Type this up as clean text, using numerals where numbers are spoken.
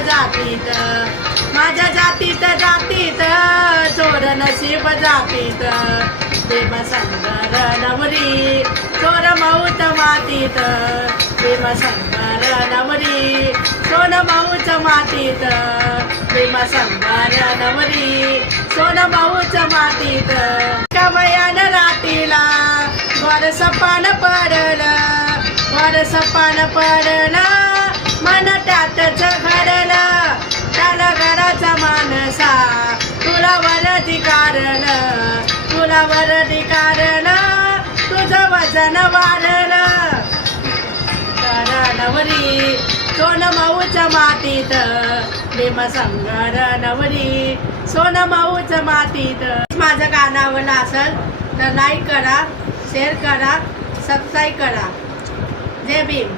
जातीत, माझ्या जातीत जातीत चोर नशीब जातीत, भीमशंकर नवरी चोर माऊत मातीत, भीमशंकर नवरी सोन माऊच मातीत, भीमशंकर नवरी सोन माऊच मातीत. कवयान रातीला वरस पान पडलं, वरस पान पडलं, मन त्यातच घडलं, त्याला घराचा मानसा तुला वरती काढलं, तुला वरती काढलं, तुझं वजन वाढलं. कर नवरी सोन माऊच मातीत, भीमशंकर नवरी सोन माऊच मातीत. माझं गाणं आवडलं असेल तर लाईक करा, शेअर करा, सबस्क्राईब करा. जय भीम.